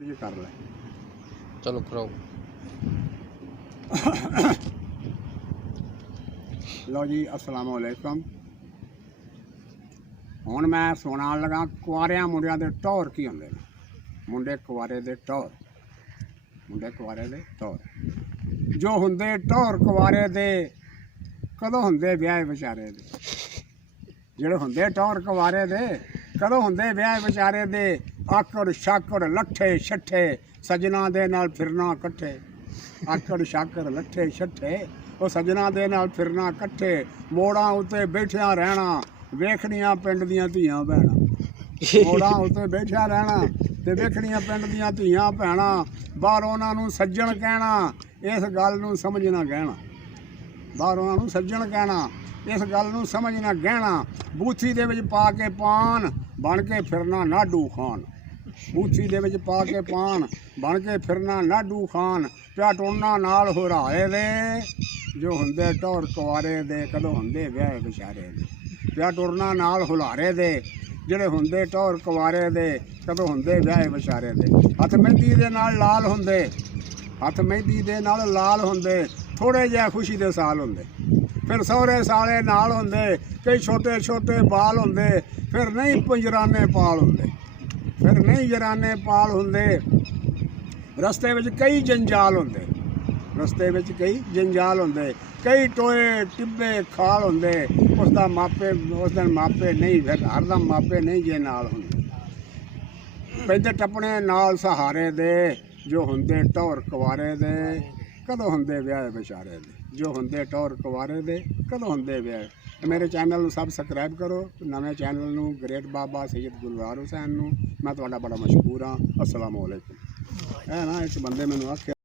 ये कर ले चलो कराओ। लो जी अस्सलाम वालेकुम। हुण मैं सुनान लगा कुआरियां मुंडियां दे टौर की हुंदे ने। मुंडे कुआरे दे टौर, मुंडे कुआरे दे टौर जो हुंदे टौर कुआरे दे कदों हुंदे ब्याह बेचारे दे। ਜਿਹੜੇ ਹੁੰਦੇ ਟੌਰ ਕੁਆਰੇ ਦੇ ਕਦੋਂ ਹੁੰਦੇ ਵਿਆਹ ਵਿਚਾਰੇ ਦੇ। ਆਕੜ ਛਾਕੜ ਲੱਠੇ ਛੱਠੇ ਸਜਣਾ ਦੇ ਨਾਲ ਫਿਰਨਾ ਇਕੱਠੇ। ਆਕੜ ਛਾਕੜ ਲੱਠੇ ਛੱਠੇ ਉਹ ਸਜਣਾ ਦੇ ਨਾਲ ਫਿਰਨਾ ਇਕੱਠੇ। ਮੋੜਾਂ ਉੱਤੇ ਬੈਠਿਆ ਰਹਿਣਾ ਵੇਖਣੀਆਂ ਪਿੰਡ ਦੀਆਂ ਧੀਆਂ ਭੈਣਾਂ। ਮੋੜਾਂ ਉੱਤੇ ਬੈਠਿਆ ਰਹਿਣਾ ਤੇ ਵੇਖਣੀਆਂ ਪਿੰਡ ਦੀਆਂ ਧੀਆਂ ਭੈਣਾਂ। ਬਾਹਰ ਉਹਨਾਂ ਨੂੰ ਸੱਜਣ ਕਹਿਣਾ ਇਸ ਗੱਲ ਨੂੰ ਸਮਝਣਾ ਗਹਿਣਾ। ਬਾਹਰ ਉਹਨਾਂ ਨੂੰ ਸੱਜਣ ਕਹਿਣਾ इस गल नूं समझना गहना। बूथी दे विच पा के पान बन के फिरना नाडू खान। बूथी दे विच पा के पान बन के फिरना नाडू खान। पिया टोना नाल हुराए दे जो हुंदे टौर कुआरे दे कदों हुंदे ब्याह बेचारे दे। पिया टुरना नाल हुलारे दे ਜਿਹੜੇ ਹੁੰਦੇ ਟੌਰ ਕੁਆਰੇ ਦੇ ਕਦੋਂ ਹੁੰਦੇ ਵਿਆਹ ਵਿਚਾਰੇ ਦੇ। ਹੱਥ ਮਹਿੰਦੀ ਦੇ ਨਾਲ ਲਾਲ ਹੁੰਦੇ, ਹੱਥ ਮਹਿੰਦੀ ਦੇ ਨਾਲ ਲਾਲ ਹੁੰਦੇ। ਥੋੜ੍ਹੇ ਜਿਹਾ ਖੁਸ਼ੀ ਦੇ ਸਾਲ ਹੁੰਦੇ। फिर सौरे साले नाल हुंदे कई छोटे छोटे बाल हुंदे। फिर नहीं पंजराने पाल हुंदे, फिर नहीं जराने पाल हुंदे। रस्ते विच कई जंजाल हुंदे, रस्ते विच कई जंजाल हुंदे। कई टोए टिब्बे खाल हुंदे। उसदा मापे उस दिन मापे नहीं, फिर हरदम मापे नहीं जे नाल हुंदे। पैदे टपने नाल सहारे दे जो हुंदे टौर कुआरे दे कदों हुंदे ब्याह बेचारे दे। जो हुंदे टौर कुआरे दे कदों हुंदे ब्याह। मेरे चैनल नूं सबसक्राइब करो। नवें चैनल नूं ग्रेट बाबा सैयद गुलजार हुसैन नूं मैं तुहाडा बड़ा मशहूर हाँ। अस्सलाम वालेकुम। है ना इस बंदे मैनूं आख्या